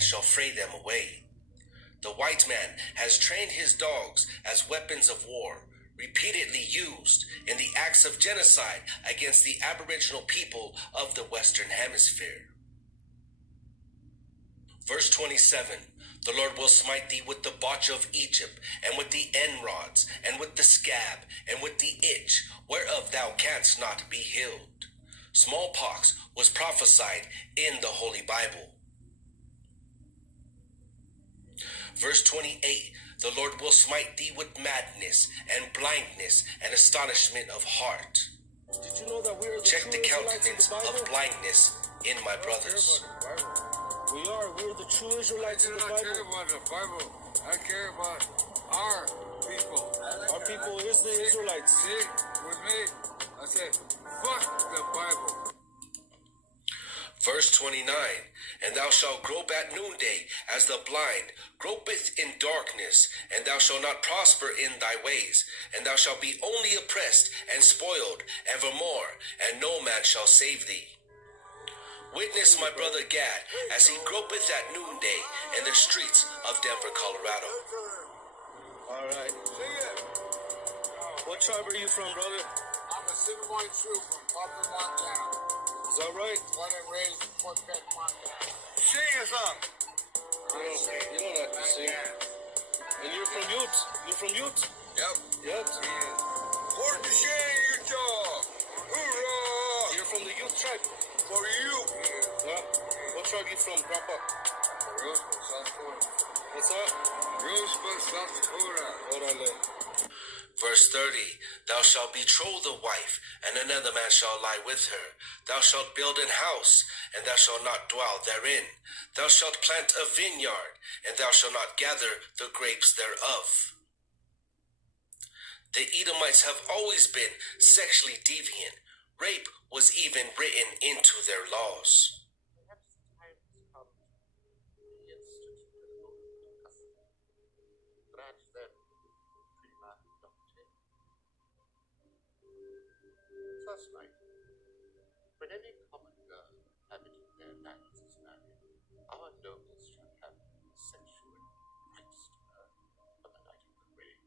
man shall fray them away. The white man has trained his dogs as weapons of war, repeatedly used in the acts of genocide against the Aboriginal people of the Western Hemisphere. Verse 27, the Lord will smite thee with the botch of Egypt, and with the enrods, and with the scab, and with the itch, whereof thou canst not be healed. Smallpox was prophesied in the Holy Bible. Verse 28, the Lord will smite thee with madness and blindness and astonishment of heart. Did you know that we are the Check the true Israelites countenance of the Bible? of blindness in my brothers. We're the true Israelites of the Bible. I don't care about the Bible. I care about our people. Our people is the Israelites. See, with me, I say, fuck the Bible. Verse 29, and thou shalt grope at noonday as the blind gropeth in darkness, and thou shalt not prosper in thy ways, and thou shalt be only oppressed and spoiled evermore, and no man shall save thee. Witness my brother Gad as he gropeth at noonday in the streets of Denver, Colorado. All right. What tribe are you from, brother? I'm a 6-point troop from Papa, Montana. Is that right? Born and raised in Fort Peck, Montana. Sing a song. You don't have to sing. And you're from Ute? You're from Ute? Yep. Yep. Port to shame, Utah. Hoorah! You're from the Ute tribe? For you. Yeah. What tribe are you from, Grandpa? Rosebud, South Dakota. What's that? Rosebud, South Dakota. Orale. Verse 30, thou shalt betroth a wife, and another man shall lie with her. Thou shalt build an house, and thou shalt not dwell therein. Thou shalt plant a vineyard, and thou shalt not gather the grapes thereof. The Edomites have always been sexually deviant. Rape was even written into their laws. First night, when any common girl habiting their lands is married, our nobles shall have sexual rights to her on the night of the wedding.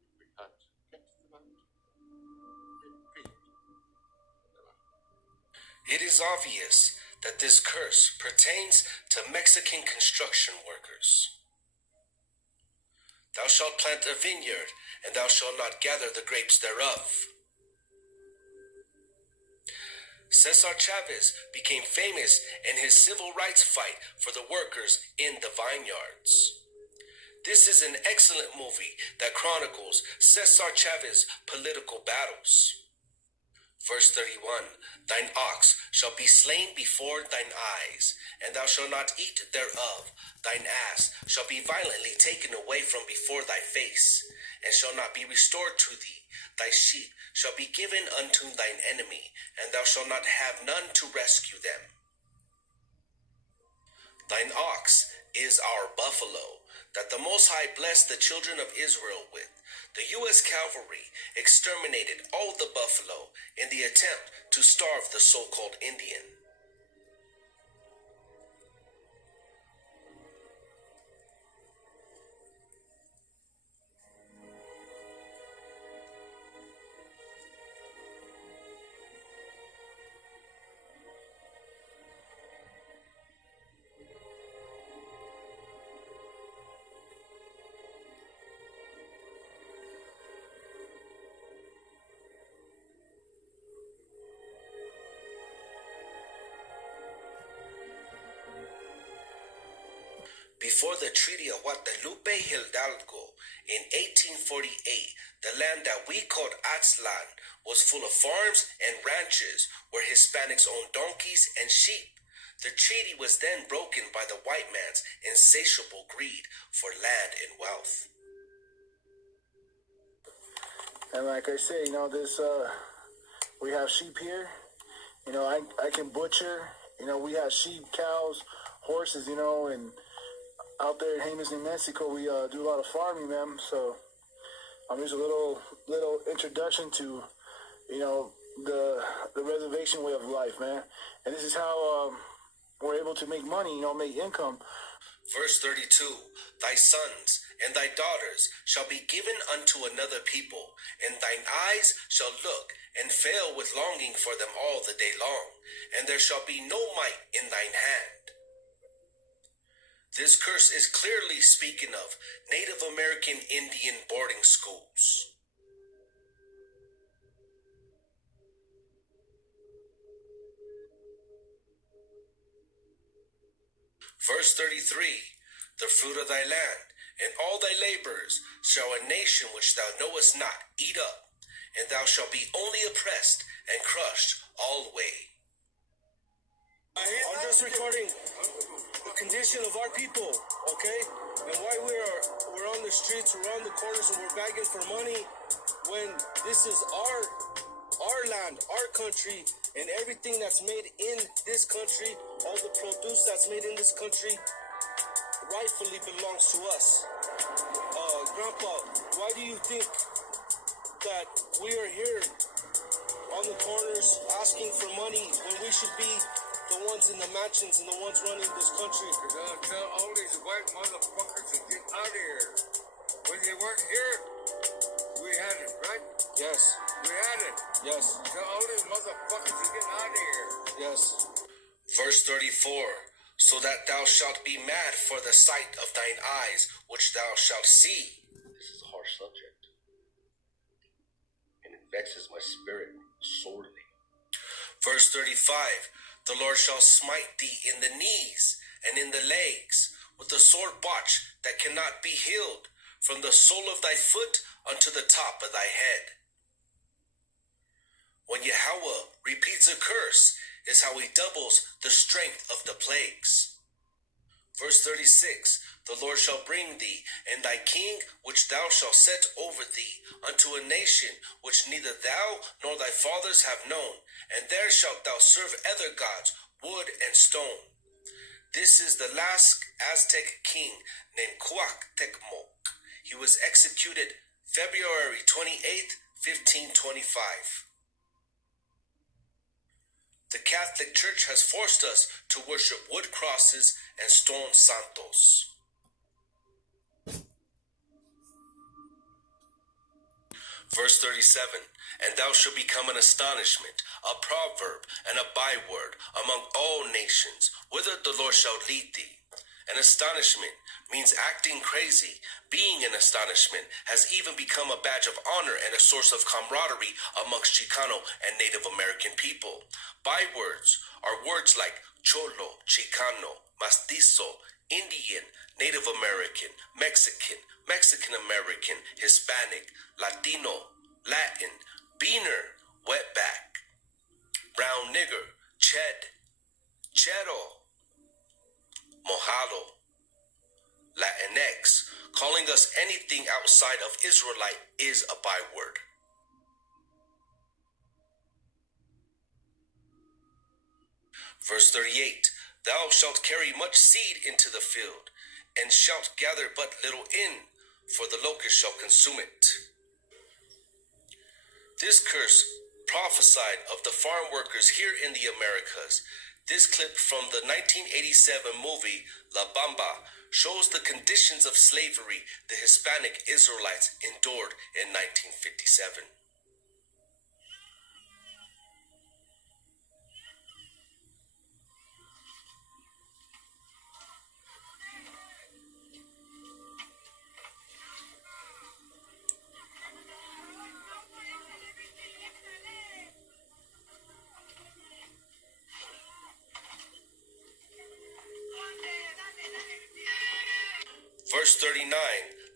If we can't get them out, then read them out. It is obvious that this curse pertains to Mexican construction workers. Thou shalt plant a vineyard, and thou shalt not gather the grapes thereof. Cesar Chavez became famous in his civil rights fight for the workers in the vineyards. This is an excellent movie that chronicles Cesar Chavez's political battles. Verse 31, thine ox shall be slain before thine eyes, and thou shalt not eat thereof. Thine ass shall be violently taken away from before thy face, and shall not be restored to thee. Thy sheep shall be given unto thine enemy, and thou shalt not have none to rescue them. Thine ox is our buffalo, that the Most High blessed the children of Israel with. The U.S. Cavalry exterminated all the buffalo in the attempt to starve the so-called Indian. Before the Treaty of Guadalupe Hidalgo in 1848, the land that we called Aztlan was full of farms and ranches where Hispanics owned donkeys and sheep. The treaty was then broken by the white man's insatiable greed for land and wealth. And like I say, this, we have sheep here. I can butcher. We have sheep, cows, horses, and out there in Jemez, New Mexico, we do a lot of farming, man. So here's a little introduction to, the reservation way of life, man. And this is how we're to make money, make income. Verse 32, thy sons and thy daughters shall be given unto another people, and thine eyes shall look and fail with longing for them all the day long, and there shall be no might in thine hand. This curse is clearly speaking of Native American Indian boarding schools. Verse 33, the fruit of thy land and all thy labors shall a nation which thou knowest not eat up, and thou shalt be only oppressed and crushed alway. I'm just recording the condition of our people, okay? And why we're on the streets, we're on the corners, and we're begging for money when this is our land, our country, and everything that's made in this country, all the produce that's made in this country, rightfully belongs to us. Grandpa, why do you think that we are here on the corners asking for money when we should be the ones in the mansions and the ones running this country? You're gonna tell all these white motherfuckers to get out of here. When they weren't here, we had it, right? Yes. We had it. Yes. Tell all these motherfuckers to get out of here. Yes. Verse 34, so that thou shalt be mad for the sight of thine eyes, which thou shalt see. This is a harsh subject, and it vexes my spirit sorely. Verse 35, the Lord shall smite thee in the knees and in the legs with a sore botch that cannot be healed, from the sole of thy foot unto the top of thy head. When Yahweh repeats a curse, is how he doubles the strength of the plagues. Verse 36, the Lord shall bring thee and thy king which thou shalt set over thee unto a nation which neither thou nor thy fathers have known, and there shalt thou serve other gods, wood and stone. This is the last Aztec king named Cuauhtémoc. He was executed February 28th, 1525. The Catholic Church has forced us to worship wood crosses and stone santos. Verse 37, and thou shalt become an astonishment, a proverb, and a byword among all nations, whither the Lord shall lead thee. An astonishment means acting crazy. Being an astonishment has even become a badge of honor and a source of camaraderie amongst Chicano and Native American people. Bywords are words like Cholo, Chicano, Mestizo, Indian, Native American, Mexican, Mexican American, Hispanic, Latino, Latin, Beaner, Wetback, Brown Nigger, Ched, Chedo, Mojado, Latinx. Calling us anything outside of Israelite is a byword. Verse 38, thou shalt carry much seed into the field, and shalt gather but little in, for the locust shall consume it. This curse prophesied of the farm workers here in the Americas. This clip from the 1987 movie La Bamba shows the conditions of slavery the Hispanic Israelites endured in 1957. Verse 39,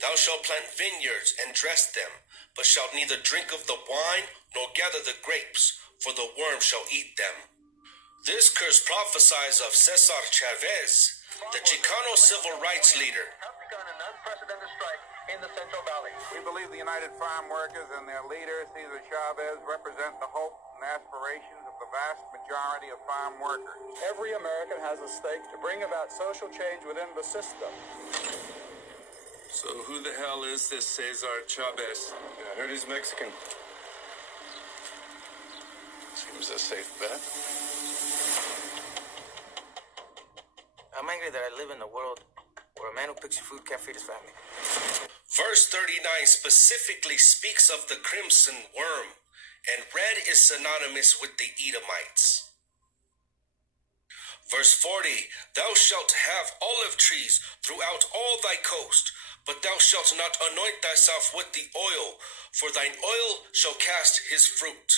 thou shalt plant vineyards and dress them, but shalt neither drink of the wine nor gather the grapes, for the worm shall eat them. This curse prophesies of Cesar Chavez, the Chicano civil rights leader. Have begun an unprecedented strike in the Central Valley. We believe the United Farm Workers and their leader, Cesar Chavez, represent the hope and aspirations of the vast majority of farm workers. Every American has a stake to bring about social change within the system. So who the hell is this Cesar Chavez? I heard he's Mexican. Seems a safe bet. I'm angry that I live in a world where a man who picks your food can't feed his family. Verse 39 specifically speaks of the crimson worm, and red is synonymous with the Edomites. Verse 40, thou shalt have olive trees throughout all thy coast, but thou shalt not anoint thyself with the oil, for thine oil shall cast his fruit.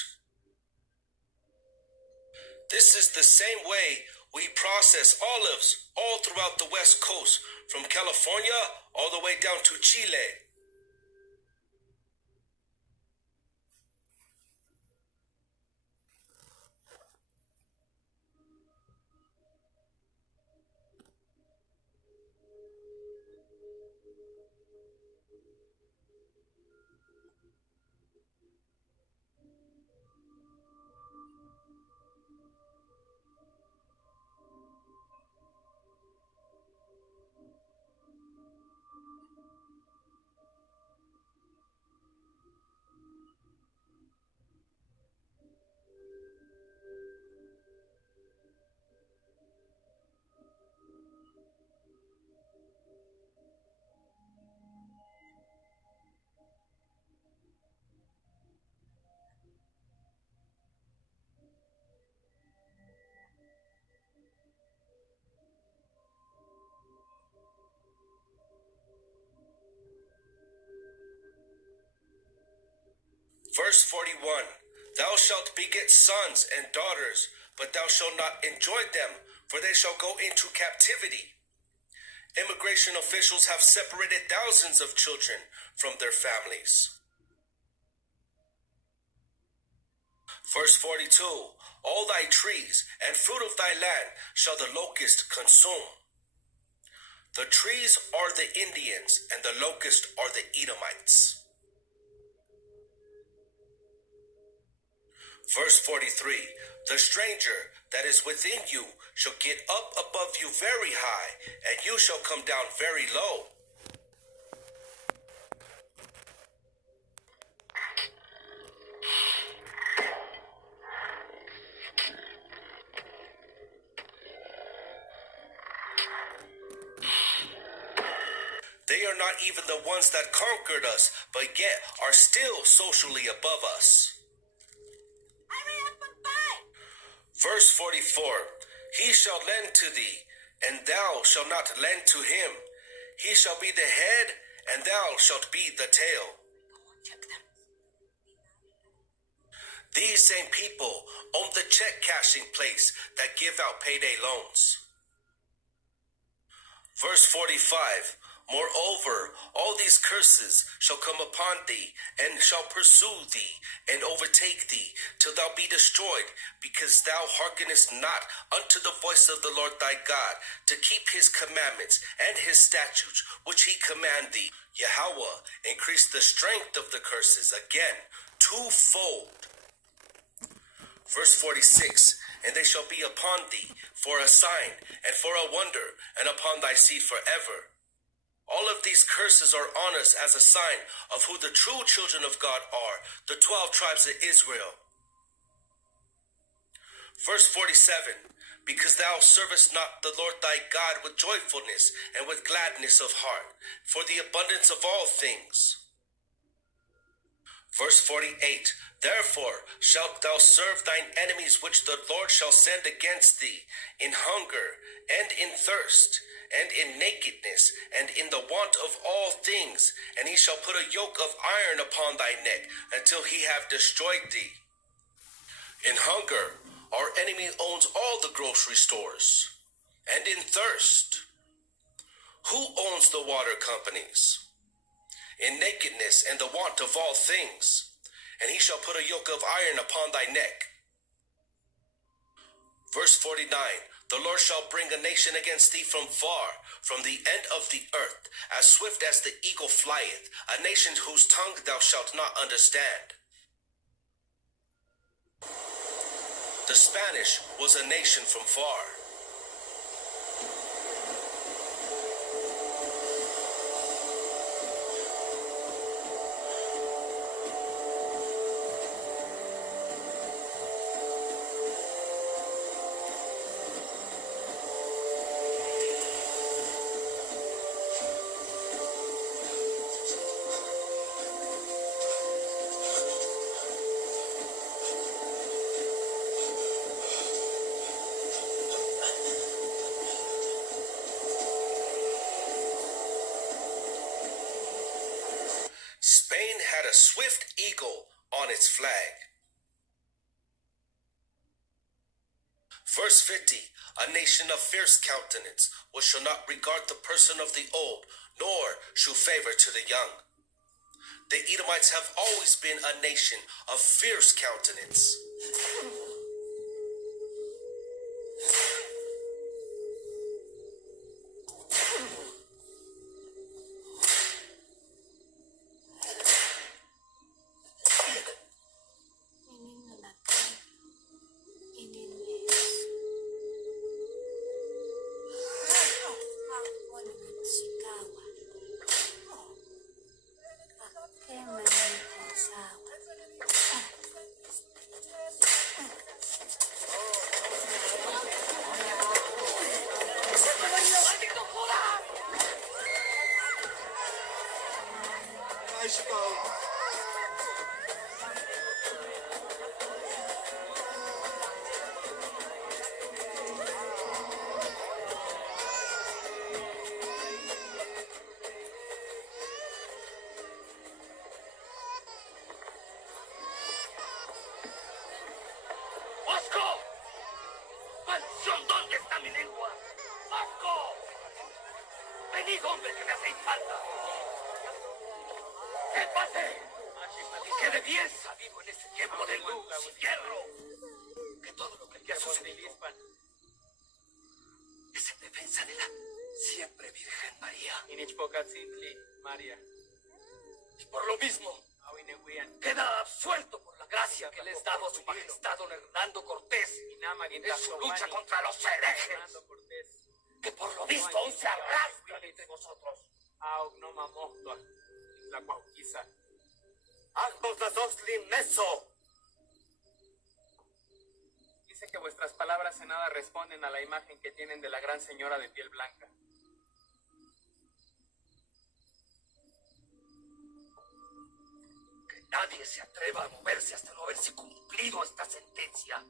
This is the same way we process olives all throughout the West Coast, from California all the way down to Chile. Verse 41, thou shalt beget sons and daughters, but thou shalt not enjoy them, for they shall go into captivity. Immigration officials have separated thousands of children from their families. Verse 42, all thy trees and fruit of thy land shall the locust consume. The trees are the Indians, and the locust are the Edomites. Verse 43, the stranger that is within you shall get up above you very high, and you shall come down very low. They are not even the ones that conquered us, but yet are still socially above us. Verse 44, he shall lend to thee, and thou shalt not lend to him. He shall be the head, and thou shalt be the tail. These same people own the check cashing place that give out payday loans. Verse 45, moreover, all these curses shall come upon thee, and shall pursue thee, and overtake thee, till thou be destroyed, because thou hearkenest not unto the voice of the Lord thy God, to keep his commandments and his statutes, which he command thee. Yahweh increased the strength of the curses again, twofold. Verse 46, and they shall be upon thee for a sign and for a wonder, and upon thy seed forever. All of these curses are on us as a sign of who the true children of God are, the 12 tribes of Israel. Verse 47, because thou servest not the Lord thy God with joyfulness and with gladness of heart, for the abundance of all things. Verse 48, therefore shalt thou serve thine enemies which the Lord shall send against thee, in hunger, and in thirst, and in nakedness, and in the want of all things, and he shall put a yoke of iron upon thy neck, until he have destroyed thee. In hunger, our enemy owns all the grocery stores. And in thirst, who owns the water companies? In nakedness and the want of all things, and he shall put a yoke of iron upon thy neck. Verse 49, the Lord shall bring a nation against thee from far, from the end of the earth, as swift as the eagle flieth, a nation whose tongue thou shalt not understand. The Spanish was a nation from far. a swift eagle on its flag. Verse 50, a nation of fierce countenance, which shall not regard the person of the old, nor shew favor to the young. The Edomites have always been a nation of fierce countenance. ¿Dónde está mi lengua? ¡Asco! Venid, hombres, que me hacéis falta. ¡Que pase! Que de piensa vivo en este tiempo de luz y hierro. Que todo lo que ha sucedido es en defensa de la siempre Virgen María. Y por lo mismo, queda absuelto por la gracia que le ha dado su majestad don Hernando Cortés en su lucha contra los herejes, que por lo visto aún se arrastran entre vosotros. ¡Haznos las dos limeso! Dice que vuestras palabras en nada responden a la imagen que tienen de la gran señora de piel blanca. Que nadie se atreva a moverse hasta no haberse cumplido esta sentencia.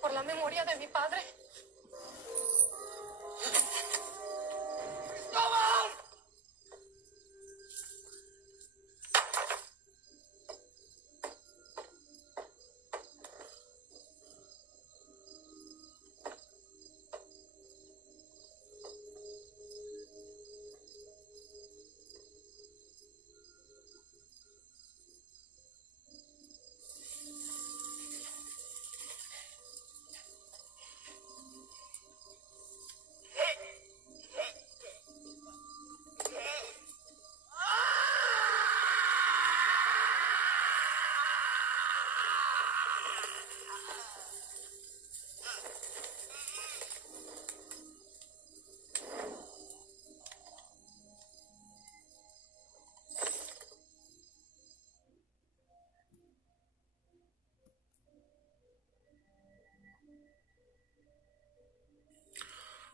Por la memoria de mi padre. ¡Cristóbal!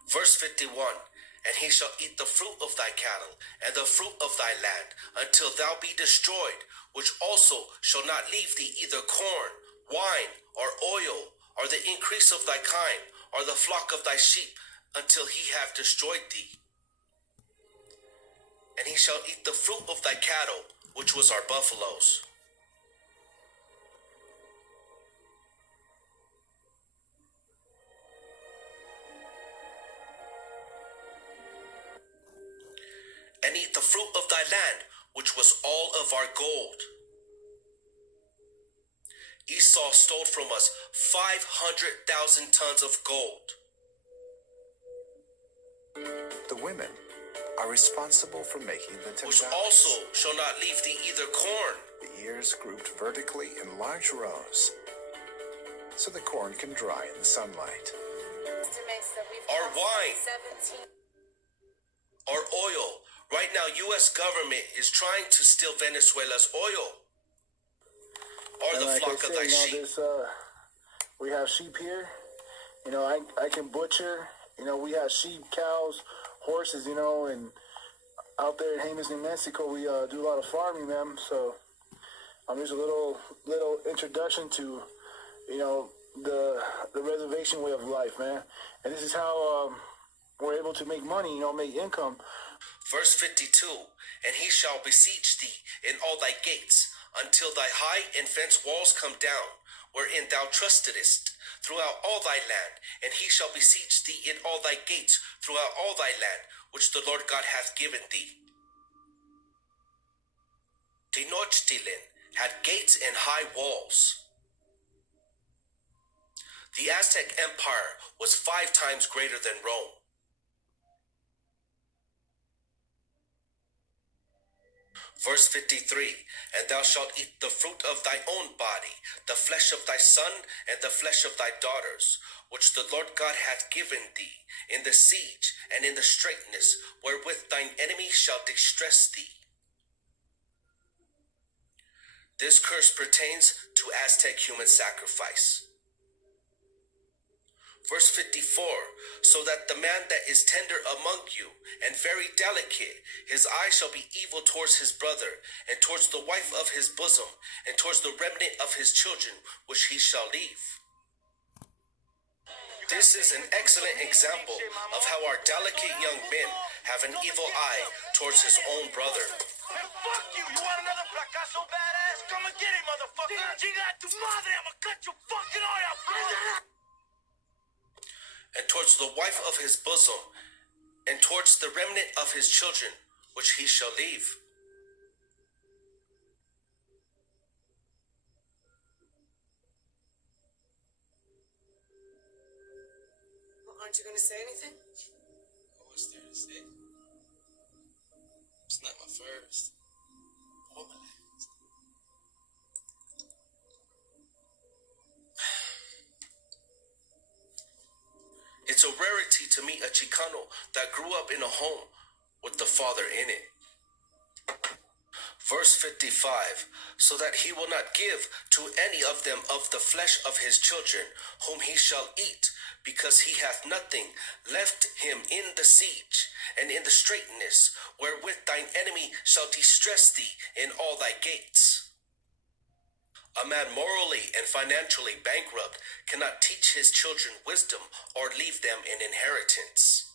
Verse 51, and he shall eat the fruit of thy cattle, and the fruit of thy land, until thou be destroyed, which also shall not leave thee either corn, wine, or oil, or the increase of thy kind, or the flock of thy sheep, until he have destroyed thee. And he shall eat the fruit of thy cattle, which was our buffaloes. And eat the fruit of thy land, which was all of our gold. Esau stole from us 500,000 tons of gold. The women are responsible for making the which tendons. also shall not leave thee either corn. The ears grouped vertically in large rows, so the corn can dry in the sunlight. Our wine, our oil. Right now, U.S. government is trying to steal Venezuela's oil. Or the flock of thy sheep. We have sheep here. You know, I can butcher. You know, we have sheep, cows, horses, you know, and out there in Jemez, New Mexico, we do a lot of farming, man. So Just a little introduction to, the reservation way of life, man. And this is how we're able to make money, make income. Verse 52, and he shall besiege thee in all thy gates, until thy high and fenced walls come down, wherein thou trustedest, throughout all thy land. And he shall besiege thee in all thy gates, throughout all thy land, which the Lord God hath given thee. Tenochtitlan had gates and high walls. The Aztec Empire was 5 times greater than Rome. Verse 53, and thou shalt eat the fruit of thy own body, the flesh of thy son, and the flesh of thy daughters, which the Lord God hath given thee, in the siege and in the straitness, wherewith thine enemy shall distress thee. This curse pertains to Aztec human sacrifice. Verse 54, so that the man that is tender among you and very delicate, his eye shall be evil towards his brother, and towards the wife of his bosom, and towards the remnant of his children, which he shall leave. This is an excellent example of how our delicate young men have an evil eye towards his own brother. And fuck you! You want another fracaso badass? Come and get it, motherfucker! Chinga tu madre! I'm gonna cut your fucking eye out! And towards the wife of his bosom, and towards the remnant of his children, which he shall leave. Well, aren't you going to say anything? What's there to say? It's not my first or my last. It's a rarity to meet a Chicano that grew up in a home with the father in it. Verse 55, so that he will not give to any of them of the flesh of his children, whom he shall eat, because he hath nothing left him in the siege, and in the straitness, wherewith thine enemy shall distress thee in all thy gates. A man morally and financially bankrupt cannot teach his children wisdom or leave them an inheritance.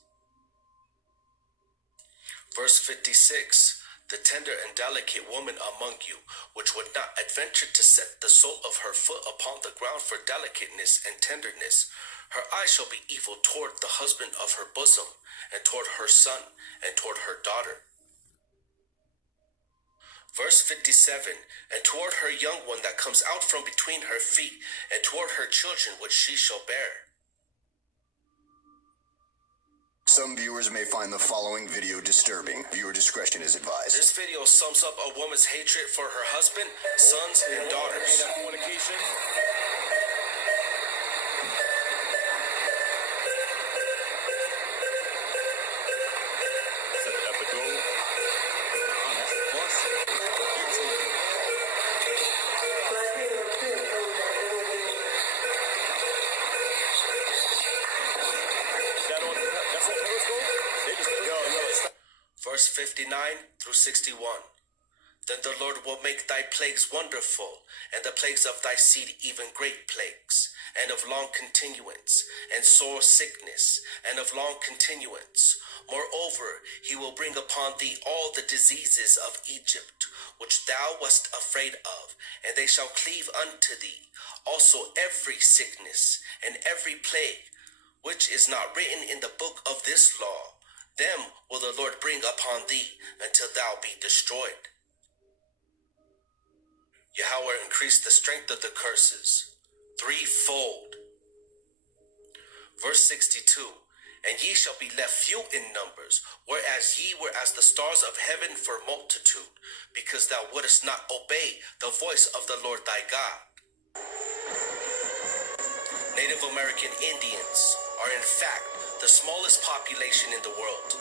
Verse 56, the tender and delicate woman among you, which would not adventure to set the sole of her foot upon the ground for delicateness and tenderness, her eye shall be evil toward the husband of her bosom, and toward her son, and toward her daughter. Verse 57, and toward her young one that comes out from between her feet, and toward her children which she shall bear. Some viewers may find the following video disturbing. Viewer discretion is advised. This video sums up a woman's hatred for her husband, sons, and daughters. Verse 59 through 61. Then the Lord will make thy plagues wonderful, and the plagues of thy seed even great plagues, and of long continuance, and sore sickness, and of long continuance. Moreover, he will bring upon thee all the diseases of Egypt, which thou wast afraid of, and they shall cleave unto thee. Also every sickness, and every plague, which is not written in the book of this law, them will the Lord bring upon thee until thou be destroyed. Yahweh increased the strength of the curses threefold. Verse 62, and ye shall be left few in numbers, whereas ye were as the stars of heaven for multitude, because thou wouldest not obey the voice of the Lord thy God. Native American Indians are in fact the smallest population in the world.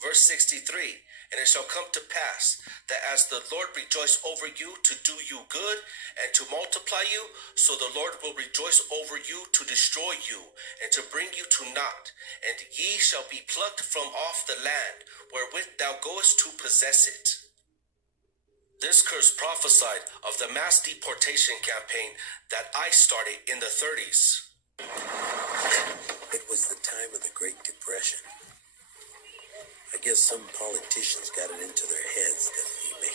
Verse 63, And it shall come to pass that as the Lord rejoice over you to do you good and to multiply you, so the Lord will rejoice over you to destroy you and to bring you to naught. And ye shall be plucked from off the land wherewith thou goest to possess it. This curse prophesied of the mass deportation campaign that I started in the 30s. It was the time of the Great Depression. I guess some politicians got it into their heads that the